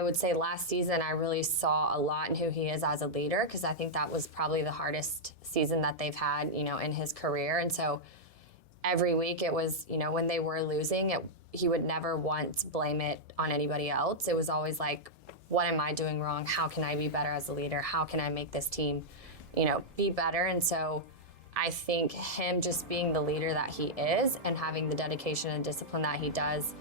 I would say last season I really saw a lot in who he is as a leader, because I think that was probably the hardest season that they've had, in his career. And so every week it was, when they were losing, he would never once blame it on anybody else. It was always like, what am I doing wrong? How can I be better as a leader? How can I make this team, be better? And so I think him just being the leader that he is and having the dedication and discipline that he does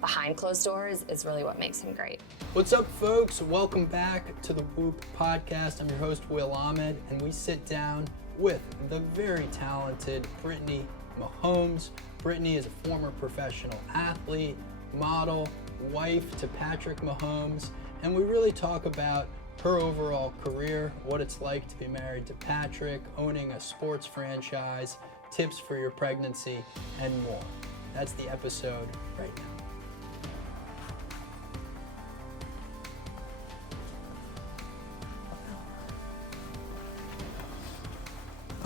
behind closed doors is really what makes him great. What's up, folks? Welcome back to the Whoop podcast. I'm your host, Ahmed, and we sit down with the very talented Brittany Mahomes. Brittany is a former professional athlete, model, wife to Patrick Mahomes, and we really talk about her overall career, what it's like to be married to Patrick, owning a sports franchise, tips for your pregnancy, and more. That's the episode right now.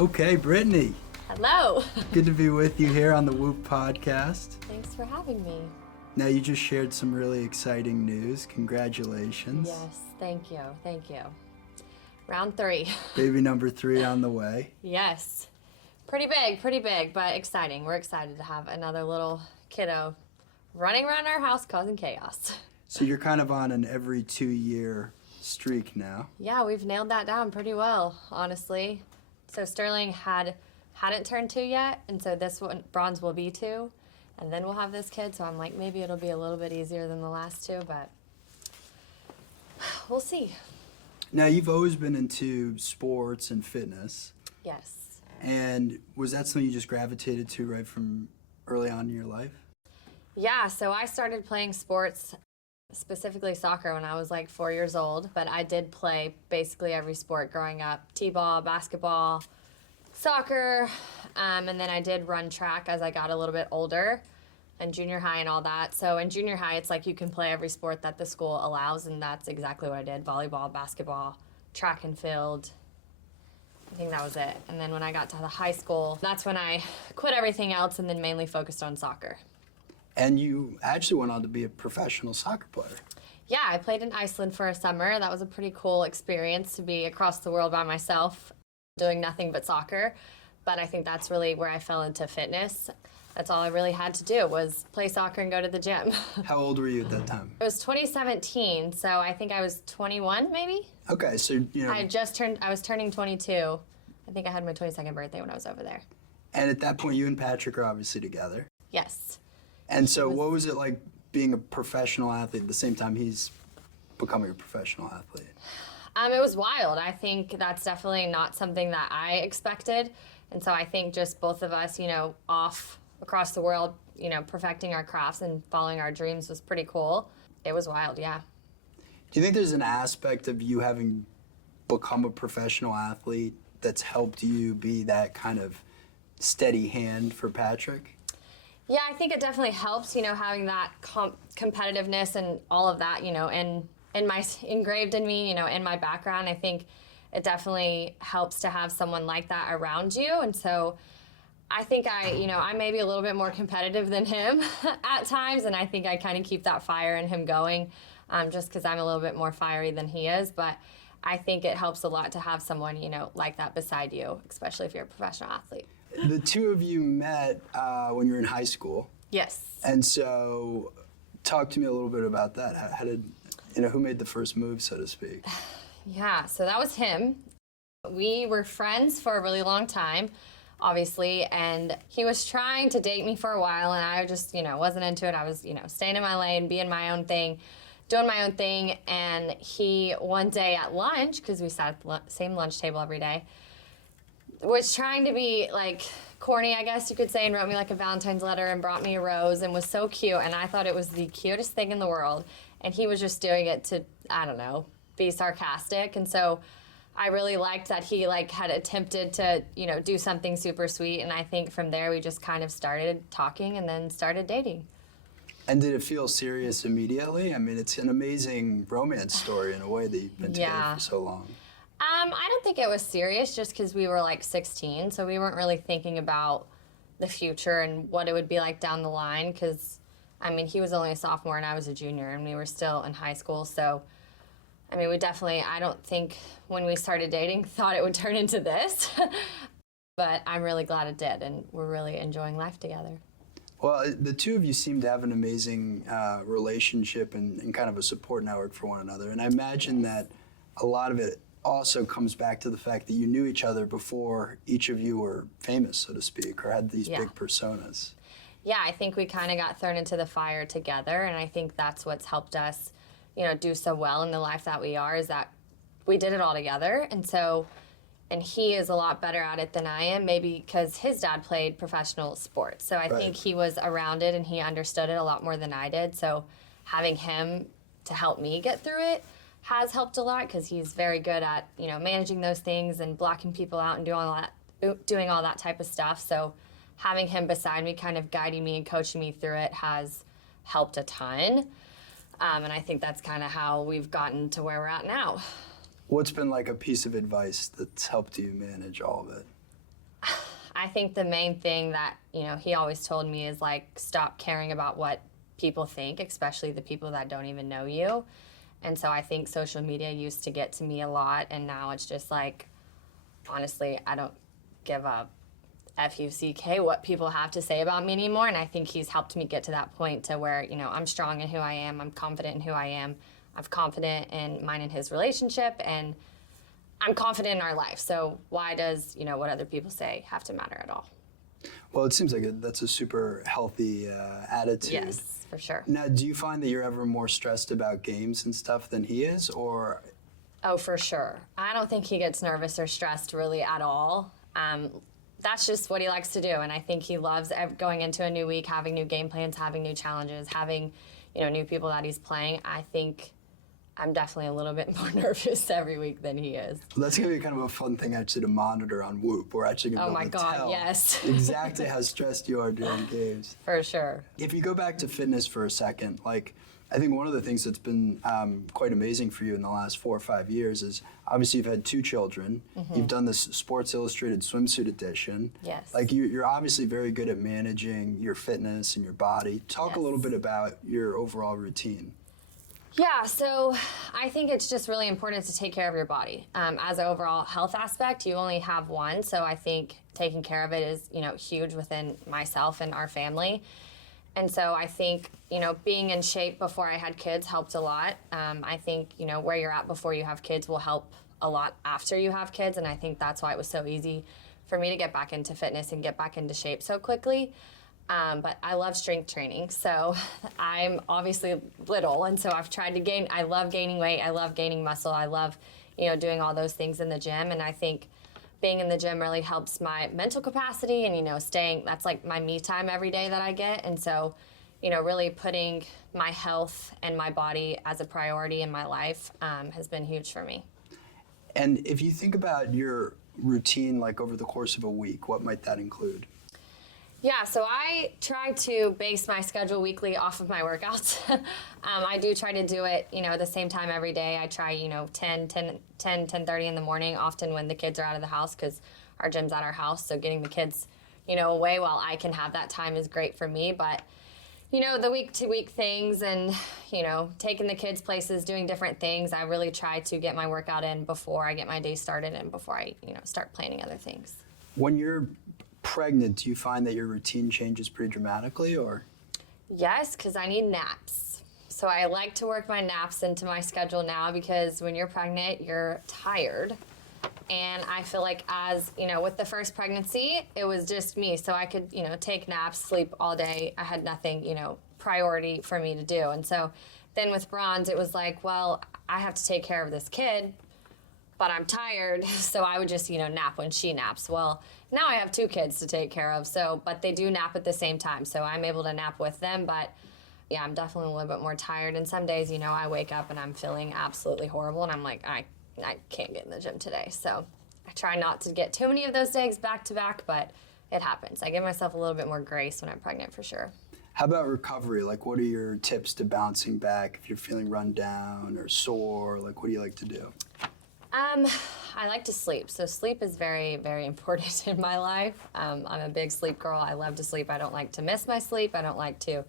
Okay, Brittany. Hello. Good to be with you here on the Whoop podcast. Thanks for having me. Now, you just shared some really exciting news. Congratulations. Yes, thank you. Round 3. Baby number 3 on the way. Yes. Pretty big, but exciting. We're excited to have another little kiddo running around our house causing chaos. So you're kind of on an every 2-year streak now. Yeah, we've nailed that down pretty well, honestly. So Sterling hadn't turned 2 yet, and so this one, Bronze, will be 2, and then we'll have this kid. So I'm like, maybe it'll be a little bit easier than the last 2, but we'll see. Now, you've always been into sports and fitness. Yes. And was that something you just gravitated to right from early on in your life? Yeah, so I started playing sports, specifically soccer, when I was like 4 years old, but I did play basically every sport growing up: t-ball, basketball, soccer, and then I did run track as I got a little bit older, and junior high and all that. So in junior high, it's like you can play every sport that the school allows, and that's exactly what I did: volleyball, basketball, track and field. I think that was it. And then when I got to the high school, that's when I quit everything else and then mainly focused on soccer. And you actually went on to be a professional soccer player. Yeah, I played in Iceland for a summer. That was a pretty cool experience, to be across the world by myself, doing nothing but soccer. But I think that's really where I fell into fitness. That's all I really had to do, was play soccer and go to the gym. How old were you at that time? It was 2017, so I think I was 21 maybe. Okay, so I was turning 22. I think I had my 22nd birthday when I was over there. And at that point, you and Patrick are obviously together. Yes. And so what was it like being a professional athlete at the same time he's becoming a professional athlete? It was wild. I think that's definitely not something that I expected. And so I think just both of us, off across the world, perfecting our crafts and following our dreams was pretty cool. It was wild, yeah. Do you think there's an aspect of you having become a professional athlete that's helped you be that kind of steady hand for Patrick? Yeah, I think it definitely helps, having that competitiveness and all of that, and engraved in me, in my background. I think it definitely helps to have someone like that around you. And so I think I may be a little bit more competitive than him at times, and I think I kind of keep that fire in him going, just because I'm a little bit more fiery than he is. But I think it helps a lot to have someone, like that beside you, especially if you're a professional athlete. The two of you met when you were in high school. Yes. And so talk to me a little bit about that. How did, who made the first move, so to speak? Yeah, so that was him. We were friends for a really long time, obviously, and he was trying to date me for a while, and I just, wasn't into it. I was, staying in my lane, being my own thing, doing my own thing, and he, one day at lunch, because we sat at the same lunch table every day, was trying to be, corny, I guess you could say, and wrote me, a Valentine's letter and brought me a rose and was so cute, and I thought it was the cutest thing in the world, and he was just doing it to, I don't know, be sarcastic. And so I really liked that he had attempted to, do something super sweet, and I think from there we just kind of started talking and then started dating. And did it feel serious immediately? I mean, it's an amazing romance story in a way that you've been together for so long. I don't think it was serious, just because we were 16, so we weren't really thinking about the future and what it would be like down the line, because I mean, he was only a sophomore and I was a junior, and we were still in high school. So, I mean, I don't think when we started dating, thought it would turn into this. But I'm really glad it did, and we're really enjoying life together. Well, the two of you seem to have an amazing relationship and kind of a support network for one another. And I imagine that a lot of it also comes back to the fact that you knew each other before each of you were famous, so to speak, or had these big personas. Yeah, I think we kind of got thrown into the fire together, and I think that's what's helped us, do so well in the life that we are, is that we did it all together. And he is a lot better at it than I am, maybe because his dad played professional sports. So I think he was around it and he understood it a lot more than I did. So having him to help me get through it has helped a lot, because he's very good at, managing those things and blocking people out and doing all that type of stuff. So having him beside me, kind of guiding me and coaching me through it, has helped a ton. And I think that's kind of how we've gotten to where we're at now. What's been like a piece of advice that's helped you manage all of it? I think the main thing that, he always told me is, like, stop caring about what people think, especially the people that don't even know you. And so I think social media used to get to me a lot, and now it's just like, honestly, I don't give a F-U-C-K what people have to say about me anymore. And I think he's helped me get to that point to where, I'm strong in who I am, I'm confident in who I am. I'm confident in mine and his relationship, and I'm confident in our life. So why does, what other people say have to matter at all? Well, it seems like that's a super healthy attitude. Yes, for sure. Now, do you find that you're ever more stressed about games and stuff than he is, or? Oh, for sure. I don't think he gets nervous or stressed really at all. That's just what he likes to do, and I think he loves going into a new week, having new game plans, having new challenges, having, new people that he's playing. I think I'm definitely a little bit more nervous every week than he is. Well, that's going to be kind of a fun thing actually to monitor on Whoop. We're actually going to be able to tell yes. exactly how stressed you are during games. For sure. If you go back to fitness for a second, like, I think one of the things that's been quite amazing for you in the last 4 or 5 years is obviously you've had 2 children. Mm-hmm. You've done this Sports Illustrated swimsuit edition. Yes. Like you're obviously very good at managing your fitness and your body. Talk a little bit about your overall routine. Yeah, so I think it's just really important to take care of your body. As an overall health aspect, you only have one, so I think taking care of it is, huge within myself and our family. And so I think, being in shape before I had kids helped a lot. I think, where you're at before you have kids will help a lot after you have kids, and I think that's why it was so easy for me to get back into fitness and get back into shape so quickly. But I love strength training, so I'm obviously little, and so I've tried to I love gaining weight, I love gaining muscle, I love, doing all those things in the gym, and I think being in the gym really helps my mental capacity and, that's like my me time every day that I get, and so, really putting my health and my body as a priority in my life has been huge for me. And if you think about your routine, like over the course of a week, what might that include? Yeah, so I try to base my schedule weekly off of my workouts. I do try to do it, at the same time every day. I try, 10:30 in the morning, often when the kids are out of the house, because our gym's at our house. So getting the kids, away while I can have that time is great for me. But, the week-to-week things and, taking the kids places, doing different things, I really try to get my workout in before I get my day started and before I, start planning other things. When you're pregnant, do you find that your routine changes pretty dramatically, or? Yes, because I need naps. So I like to work my naps into my schedule now, because when you're pregnant, you're tired. And I feel like with the first pregnancy, it was just me. So I could, take naps, sleep all day. I had nothing, priority for me to do. And so then with Bronze, it was like, well, I have to take care of this kid, but I'm tired. So I would just, nap when she naps. Well, now I have 2 kids to take care of, but they do nap at the same time, so I'm able to nap with them, but yeah, I'm definitely a little bit more tired, and some days, I wake up and I'm feeling absolutely horrible, and I'm like, I can't get in the gym today, so I try not to get too many of those days back to back, but it happens. I give myself a little bit more grace when I'm pregnant, for sure. How about recovery? Like, what are your tips to bouncing back if you're feeling run down or sore? Like, what do you like to do? I like to sleep. So sleep is very, very important in my life. I'm a big sleep girl. I love to sleep. I don't like to miss my sleep. I don't like to,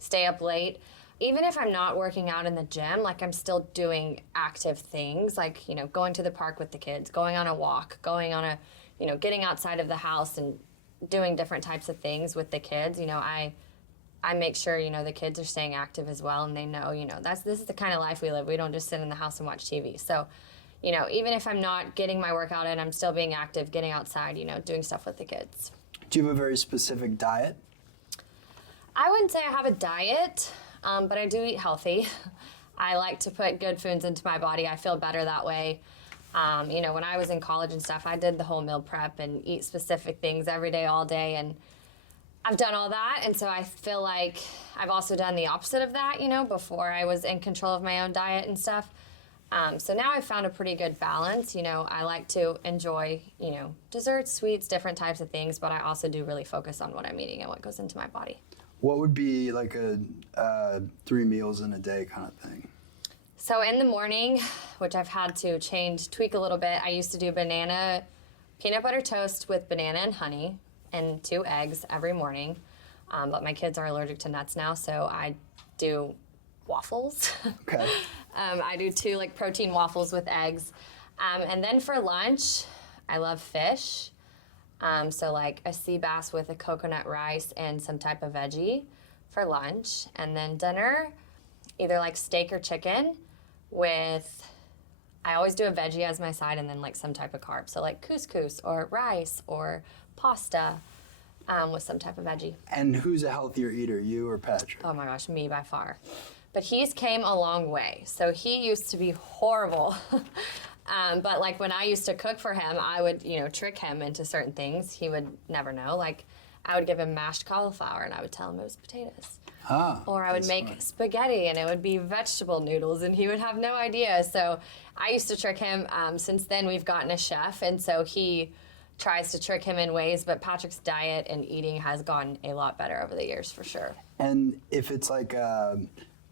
stay up late. Even if I'm not working out in the gym, like I'm still doing active things, like, you know, going to the park with the kids, going on a walk, going on a, you know, getting outside of the house and doing different types of things with the kids. You know, I make sure, you know, the kids are staying active as well, and they know, you know, this is the kind of life we live. We don't just sit in the house and watch TV. So, you know, even if I'm not getting my workout in, I'm still being active, getting outside, you know, doing stuff with the kids. Do you have a very specific diet? I wouldn't say I have a diet. But I do eat healthy. I like to put good foods into my body. I feel better that way. You know, when I was in college and stuff, I did the whole meal prep and eat specific things every day, all day. And I've done all that. And so I feel like I've also done the opposite of that, you know, before I was in control of my own diet and stuff. So now I've found a pretty good balance. You know, I like to enjoy, you know, desserts, sweets, different types of things, but I also do really focus on what I'm eating and what goes into my body. What would be like a 3 meals in a day kind of thing? So in the morning, which I've had to tweak a little bit, I used to do banana peanut butter toast with banana and honey and 2 eggs every morning. But my kids are allergic to nuts now, so I do waffles. Okay. I do 2 like protein waffles with eggs. And then for lunch, I love fish. So like a sea bass with a coconut rice and some type of veggie for lunch. And then dinner, either like steak or chicken with, I always do a veggie as my side and then like some type of carb. So like couscous or rice or pasta with some type of veggie. And who's a healthier eater, you or Patrick? Oh my gosh, me by far. But he's came a long way. So he used to be horrible. But like when I used to cook for him, I would, you know, trick him into certain things. He would never know. Like I would give him mashed cauliflower and I would tell him it was potatoes. Or I would make spaghetti and it would be vegetable noodles and he would have no idea. So I used to trick him. Since then we've gotten a chef and so he tries to trick him in ways, but Patrick's diet and eating has gotten a lot better over the years for sure. And if it's like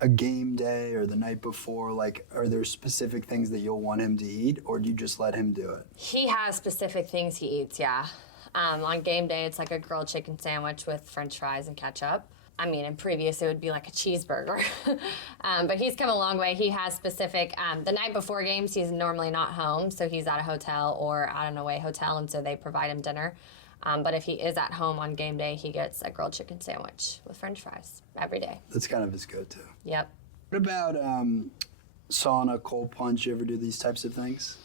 a game day or the night before, like, are there specific things that you'll want him to eat, or do you just let him do it? He has specific things he eats, yeah. On game day, it's like a grilled chicken sandwich with French fries and ketchup. I mean, in previous, it would be like a cheeseburger. But he's come a long way. He has specific, the night before games, he's normally not home, so he's at a hotel or at an away hotel, and so they provide him dinner. But if he is at home on game day, he gets a grilled chicken sandwich with French fries every day. That's kind of his go-to. Yep. What about sauna, cold plunge? You ever do these types of things?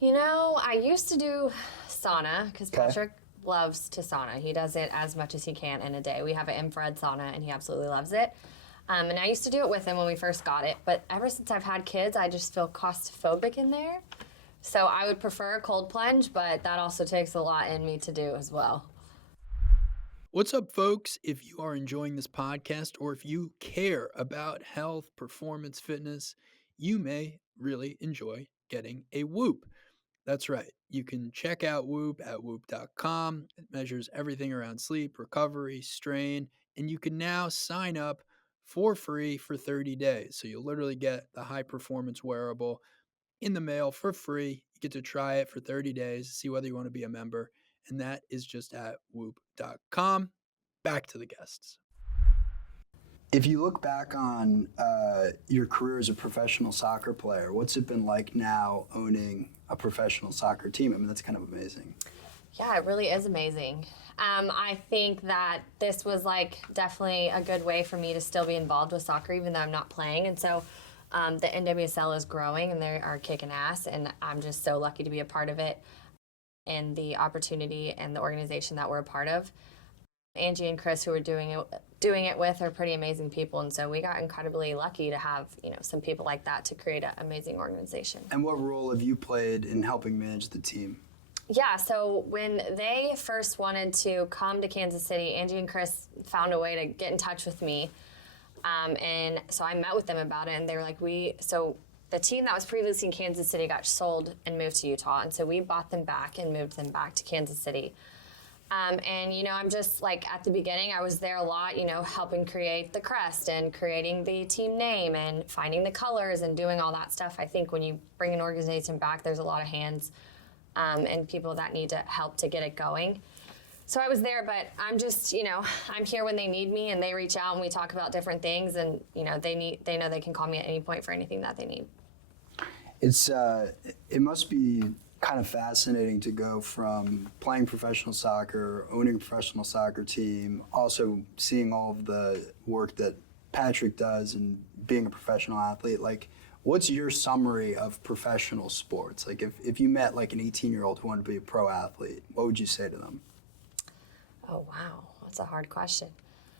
You know, I used to do sauna because Patrick loves to sauna. He does it as much as he can in a day. We have an infrared sauna, and he absolutely loves it. And I used to do it with him when we first got it, but ever since I've had kids, I just feel claustrophobic in there. So I would prefer a cold plunge, but that also takes a lot in me to do as well. What's up, folks? If you are enjoying this podcast or if you care about health, performance, fitness, you may really enjoy getting a Whoop. That's right. You can check out Whoop at whoop.com. It measures everything around sleep, recovery, strain, and you can now sign up for free for 30 days. So you'll literally get the high-performance wearable in the mail for free. You get to try it for 30 days, see whether you want to be a member, and that is just at whoop.com. Back to the guests. If you look back on your career as a professional soccer player, what's it been like now owning a professional soccer team? I mean, that's kind of amazing. Yeah, it really is amazing. I think that this was like definitely a good way for me to still be involved with soccer, even though I'm not playing. And so the NWSL is growing and they are kicking ass, and I'm just so lucky to be a part of it and the opportunity and the organization that we're a part of. Angie and Chris, who we're doing it with, are pretty amazing people, and so we got incredibly lucky to have, you know, some people like that to create an amazing organization. And what role have you played in helping manage the team? Yeah, so when they first wanted to come to Kansas City, Angie and Chris found a way to get in touch with me. And so I met with them about it, and they were like, so the team that was previously in Kansas City got sold and moved to Utah, and so we bought them back and moved them back to Kansas City. And, you know, I'm just like at the beginning, I was there a lot, you know, helping create the crest and creating the team name and finding the colors and doing all that stuff. I think when you bring an organization back, there's a lot of hands and people that need to help to get it going. So I was there, but I'm just, I'm here when they need me, and they reach out and we talk about different things, and they know they can call me at any point for anything that they need. It must be kind of fascinating to go from playing professional soccer, owning a professional soccer team, also seeing all of the work that Patrick does and being a professional athlete. Like, what's your summary of professional sports? Like, if you met like an 18-year-old who wanted to be a pro athlete, what would you say to them? Oh, wow. That's a hard question.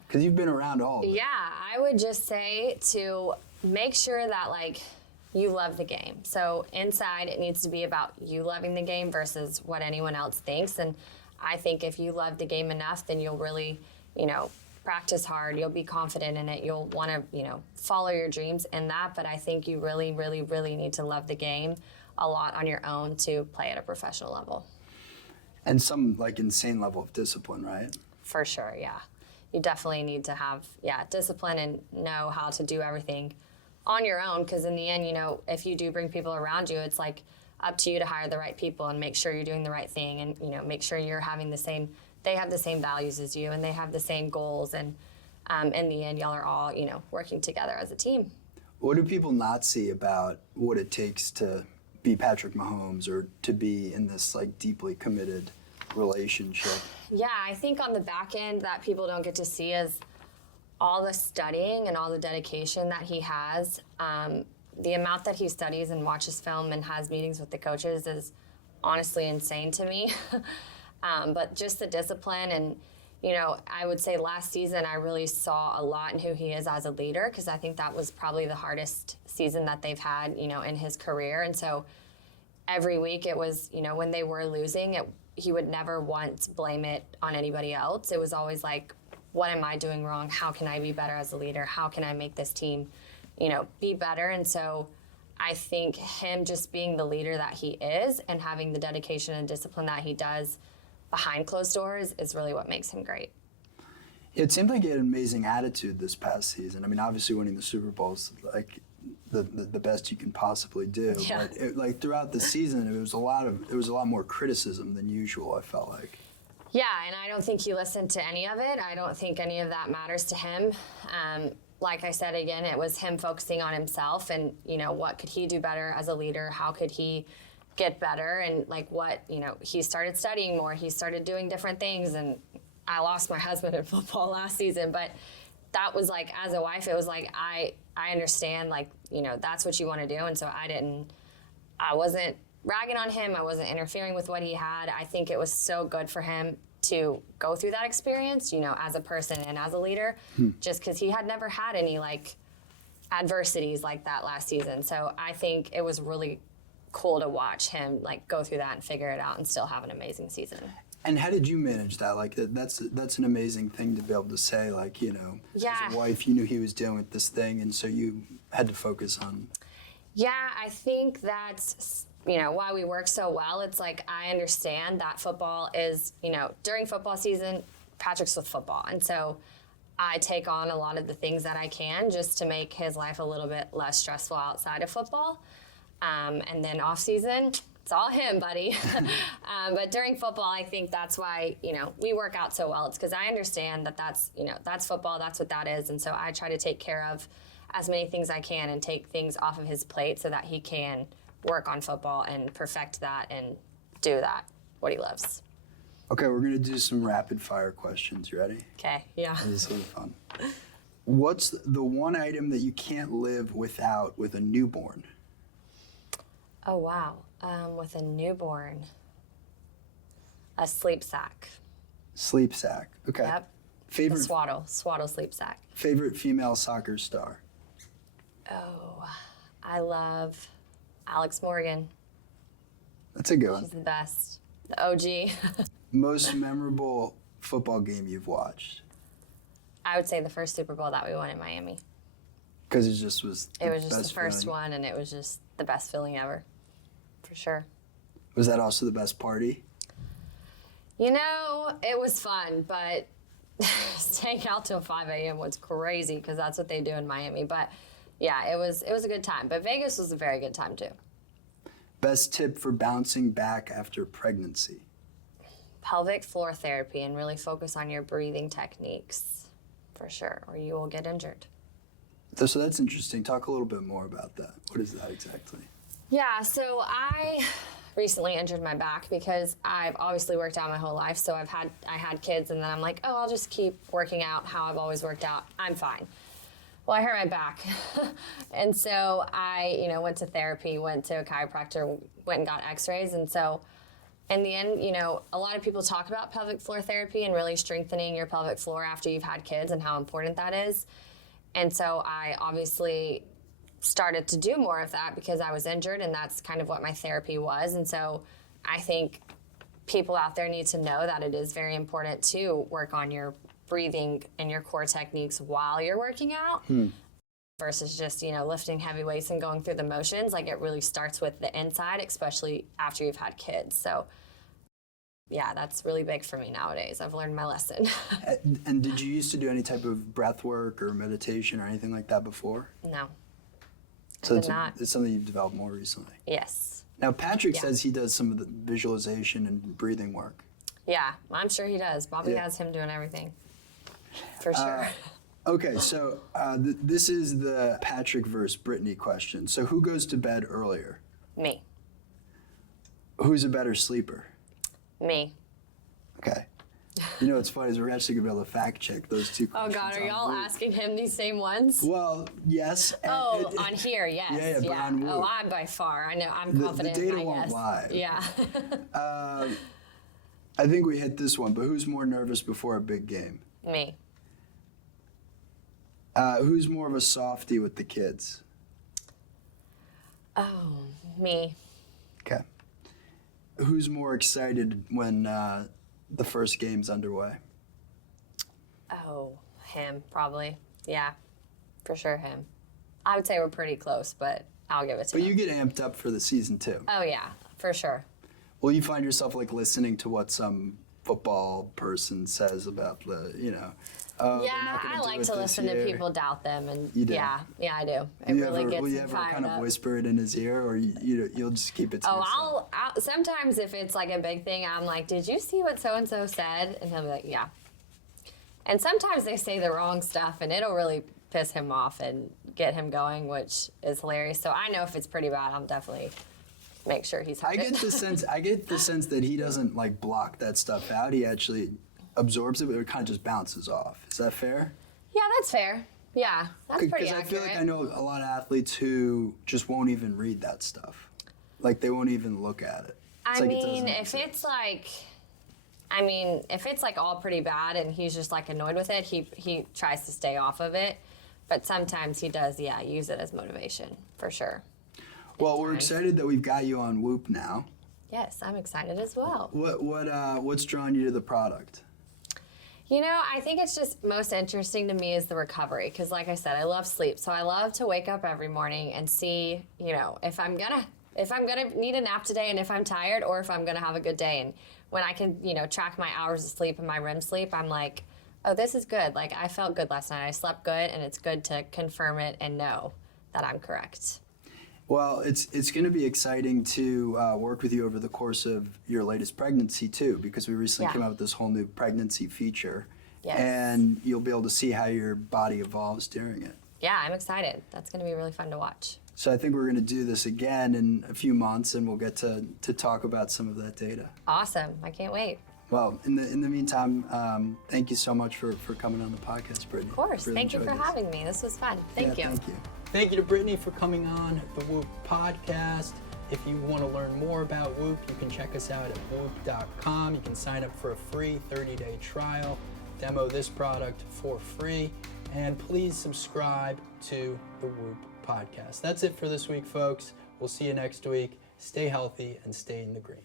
Because you've been around all of it. Yeah, I would just say to make sure that, like, you love the game. So inside, it needs to be about you loving the game versus what anyone else thinks. And I think if you love the game enough, then you'll really, practice hard. You'll be confident in it. You'll want to, follow your dreams in that. But I think you really, really, really need to love the game a lot on your own to play at a professional level. And some like insane level of discipline, right? For sure, yeah. You definitely need to have, discipline and know how to do everything on your own, because in the end, if you do bring people around you, it's like up to you to hire the right people and make sure you're doing the right thing, and make sure you're having they have the same values as you, and they have the same goals, and in the end, y'all are all, working together as a team. What do people not see about what it takes to be Patrick Mahomes or to be in this like deeply committed relationship? Yeah, I think on the back end that people don't get to see is all the studying and all the dedication that he has. The amount that he studies and watches film and has meetings with the coaches is honestly insane to me. But just the discipline and, I would say last season I really saw a lot in who he is as a leader, because I think that was probably the hardest season that they've had, in his career. And so every week it was, when they were losing, he would never once blame it on anybody else. It was always like, what am I doing wrong? How can I be better as a leader? How can I make this team, be better? And so I think him just being the leader that he is and having the dedication and discipline that he does behind closed doors is really what makes him great. It seemed like he had an amazing attitude this past season. I mean, obviously winning the Super Bowl is like the best you can possibly do. Yeah. But like throughout the season, it was a lot more criticism than usual, I felt like. Yeah, and I don't think he listened to any of it. I don't think any of that matters to him. Like I said, again, it was him focusing on himself and, what could he do better as a leader? How could he get better? And like he started studying more. He started doing different things. And I lost my husband in football last season. But that was like, as a wife, it was like, I understand, like, that's what you want to do. And so I wasn't ragging on him. I wasn't interfering with what he had. I think it was so good for him to go through that experience, as a person and as a leader, just because he had never had any like adversities like that last season. So I think it was really cool to watch him like go through that and figure it out and still have an amazing season. And how did you manage that? Like that's an amazing thing to be able to say, like, Yeah. As a wife, you knew he was dealing with this thing, and so you had to focus on. Yeah, I think that's why we work so well. It's like, I understand that football is, during football season, Patrick's with football. And so I take on a lot of the things that I can just to make his life a little bit less stressful outside of football. And then off season, it's all him, buddy. But during football, I think that's why, we work out so well. It's because I understand that that's football, that's what that is. And so I try to take care of as many things I can and take things off of his plate so that he can work on football and perfect that and do that, what he loves. Okay, we're gonna do some rapid fire questions. You ready? Okay, yeah. This will be fun. What's the one item that you can't live without with a newborn? Oh, wow. With a newborn, a sleep sack. Sleep sack. Okay. Yep. Favorite A swaddle sleep sack. favorite female soccer star? Oh, I love Alex Morgan. That's a good one. She's the best. The OG. Most memorable football game you've watched? I would say the first Super Bowl that we won in Miami. Because it just was It was just best the first feeling. one, and it was just the best feeling ever. For sure. Was that also the best party? It was fun, but staying out till 5 a.m. was crazy because that's what they do in Miami. But yeah, it was a good time. But Vegas was a very good time too. Best tip for bouncing back after pregnancy? pelvic floor therapy and really focus on your breathing techniques for sure, or you will get injured. So that's interesting. Talk a little bit more about that. What is that exactly? Yeah, so I recently injured my back because I've obviously worked out my whole life. So I had kids, and then I'm like, oh, I'll just keep working out how I've always worked out. I'm fine. Well, I hurt my back. And so I, went to therapy, went to a chiropractor, went and got x-rays. And so in the end, a lot of people talk about pelvic floor therapy and really strengthening your pelvic floor after you've had kids and how important that is. And so I obviously started to do more of that because I was injured, and that's kind of what my therapy was. And so I think people out there need to know that it is very important to work on your breathing and your core techniques while you're working out versus just, lifting heavy weights and going through the motions. Like, it really starts with the inside, especially after you've had kids. So yeah, that's really big for me nowadays. I've learned my lesson. And did you used to do any type of breath work or meditation or anything like that before? No. So it's something you've developed more recently? Yes. Now, Patrick says he does some of the visualization and breathing work. Yeah, I'm sure he does. Bobby has him doing everything. For sure. Okay, so this is the Patrick versus Brittany question. So who goes to bed earlier? Me. Who's a better sleeper? Me. Okay. What's funny is we're actually going to be able to fact check those two Oh, questions. God, are y'all asking him these same ones? Well, yes. On here, yes. Yeah, but on Whoop. Oh, I'm by far. I know. I'm confident. The data I won't guess. lie. Yeah. I think we hit this one, but who's more nervous before a big game? Me. Who's more of a softie with the kids? Oh, me. Okay. Who's more excited when the first game's underway? Oh, him, probably. Yeah, for sure him. I would say we're pretty close, but I'll give it to him. But you get amped up for the season too. Oh, yeah, for sure. Will you find yourself listening to what some football person says about the, Yeah, I like to listen to people doubt them, and you do? Yeah, I do. It really gets will you me ever fired kind of up. whisper it in his ear, or you'll just keep it to yourself? I'll sometimes if it's a big thing, I'm like, did you see what so and so said? And he'll be like, yeah. And sometimes they say the wrong stuff, and it'll really piss him off and get him going, which is hilarious. So I know if it's pretty bad, I'll definitely make sure he's heard I get the sense that he doesn't block that stuff out. He actually absorbs it, but it kind of just bounces off. Is that fair? Yeah, that's fair. Yeah, that's pretty accurate. Because I feel like I know a lot of athletes who just won't even read that stuff. They won't even look at it. If it's all pretty bad and he's just annoyed with it, he tries to stay off of it. But sometimes he does, use it as motivation, for sure. Well, we're excited that we've got you on Whoop now. Yes, I'm excited as well. What's drawn you to the product? I think it's just most interesting to me is the recovery, because like I said, I love sleep. So I love to wake up every morning and see, if I'm gonna need a nap today, and if I'm tired, or if I'm gonna have a good day. And when I can, track my hours of sleep and my REM sleep, I'm like, oh, this is good. I felt good last night. I slept good, and it's good to confirm it and know that I'm correct. Well, it's going to be exciting to work with you over the course of your latest pregnancy, too, because we recently came out with this whole new pregnancy feature. Yes. And you'll be able to see how your body evolves during it. Yeah, I'm excited. That's going to be really fun to watch. So I think we're going to do this again in a few months, and we'll get to talk about some of that data. Awesome. I can't wait. Well, in the meantime, thank you so much for coming on the podcast, Brittany. Of course. Really thank you for having me. This was fun. Thank you. Thank you. Thank you to Brittany for coming on the Whoop podcast. If you want to learn more about Whoop, you can check us out at whoop.com. You can sign up for a free 30-day trial, demo this product for free, and please subscribe to the Whoop podcast. That's it for this week, folks. We'll see you next week. Stay healthy and stay in the green.